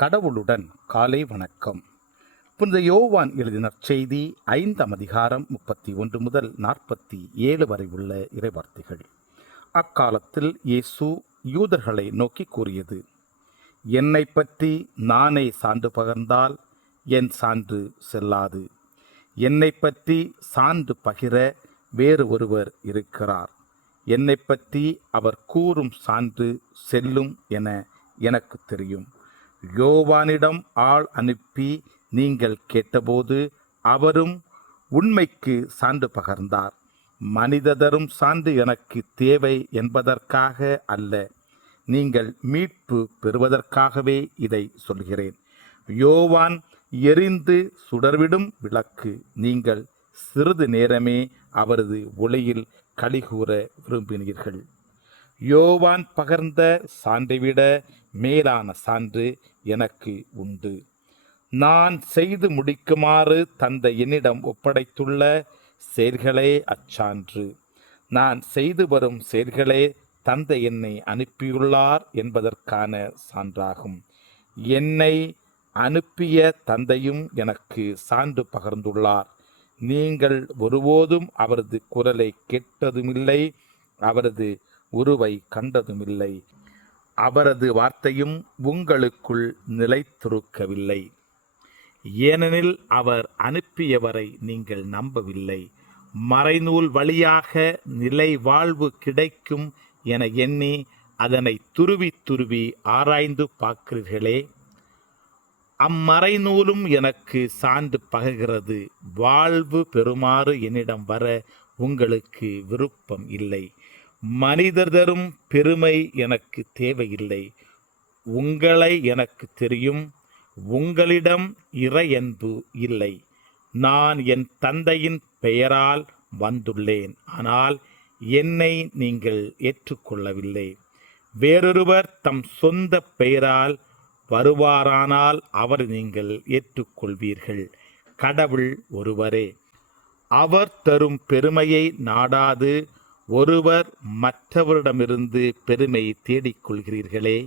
கடவுளுடன் காலை வணக்கம். புனித யோவான் எழுதின செய்தி 5ஆம் அதிகாரம் 31 முதல் 47 வரை உள்ள இறைவார்த்தைகள். அக்காலத்தில் இயேசு யூதர்களை நோக்கி கூறியது: என்னை பற்றி நானே சான்று பகர்ந்தால் என் சான்று செல்லாது. என்னை பற்றி சான்று பகிர வேறு ஒருவர் இருக்கிறார். என்னை பற்றி அவர் கூறும் சான்று செல்லும் என எனக்கு தெரியும். யோவானிடம் ஆள் அனுப்பி நீங்கள் கேட்டபோது அவரும் உண்மைக்கு சான்று பகர்ந்தார். மனித தரும் சான்று எனக்கு தேவை என்பதற்காக அல்ல, நீங்கள் மீட்பு பெறுவதற்காகவே இதை சொல்கிறேன். யோவான் எரிந்து சுடர்விடும் விளக்கு. நீங்கள் சிறிது நேரமே அவரது ஒளியில் களிகூற விரும்பினீர்கள். யோவான் பகர்ந்த சான்றை விட மேலான சான்று எனக்கு உண்டு. நான் செய்து முடிக்குமாறு தந்தை என்னிடம் ஒப்படைத்துள்ள செயல்களே அச்சான்று. நான் செய்து வரும் செயல்களே தந்தை என்னை அனுப்பியுள்ளார் என்பதற்கான சான்றாகும். என்னை அனுப்பிய தந்தையும் எனக்கு சான்று பகர்ந்துள்ளார். நீங்கள் ஒருபோதும் அவரது குரலை கேட்டதுமில்லை, அவரது உருவை கண்டதுமில்லை, அவரது வார்த்தையும் உங்களுக்குள் நிலைத்திருக்கவில்லை. ஏனெனில் அவர் அனுப்பியவரை நீங்கள் நம்பவில்லை. மறைநூல் வழியாக நிலை வாழ்வு கிடைக்கும் என எண்ணி அதனை துருவி துருவி ஆராய்ந்து பார்க்கிறீர்களே. அம்மறைநூலும் எனக்கு சான்று பகர்கிறது. வாழ்வு பெறுமாறு என்னிடம் வர உங்களுக்கு விருப்பம் இல்லை. மனிதர் தரும் பெருமை எனக்கு தேவையில்லை. உங்களை எனக்கு தெரியும். உங்களிடம் இறையன்பு இல்லை. நான் என் தந்தையின் பெயரால் வந்துள்ளேன், ஆனால் என்னை நீங்கள் ஏற்றுக்கொள்ளவில்லை. வேறொருவர் தம் சொந்த பெயரால் வருவாரானால் அவர் நீங்கள் ஏற்றுக்கொள்வீர்கள். கடவுள் ஒருவரே. அவர் தரும் பெருமையை நாடாது ஒருவர் மற்றவரிடமிருந்து பெருமை தேடிக்கொள்கிறீர்களே.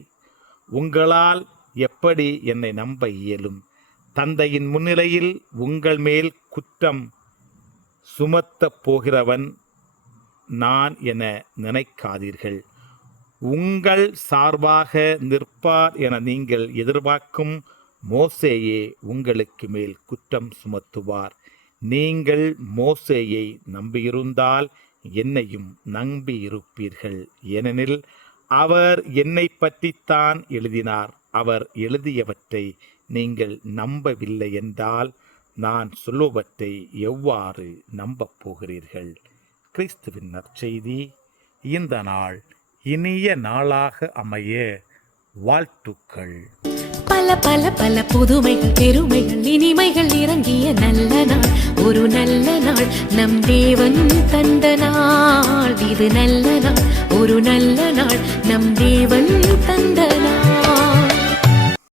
உங்களால் எப்படி என்னை நம்ப இயலும்? தந்தையின் முன்னிலையில் உங்கள் மேல் குற்றம் சுமத்தப் போகிறவன் நான் என நினைக்காதீர்கள். உங்கள் சார்பாக நிற்பார் என நீங்கள் எதிர்பார்க்கும் மோசேயே உங்களுக்கு மேல் குற்றம் சுமத்துவார். நீங்கள் மோசேயை நம்பியிருந்தால் என்னையும் நம்பியிருப்பீர்கள். ஏனெனில் அவர் என்னை பற்றித்தான் எழுதினார். அவர் எழுதியவற்றை நீங்கள் நம்பவில்லை என்றால் நான் சொல்லுவற்றை எவ்வாறு நம்பப் போகிறீர்கள்? கிறிஸ்துவின் நற்செய்தி. இந்த நாள் இனிய நாளாக அமைய வாழ்த்துக்கள். பல பல பல புதுமைகள், பெருமைகள், இனிமைகள் இறங்கிய நல்ல நாள், ஒரு நல்ல நாள், நம் தேவன் தந்த நாள். இது நல்ல நாள், ஒரு நல்ல நாள், நம் தேவன் தந்த நாள்.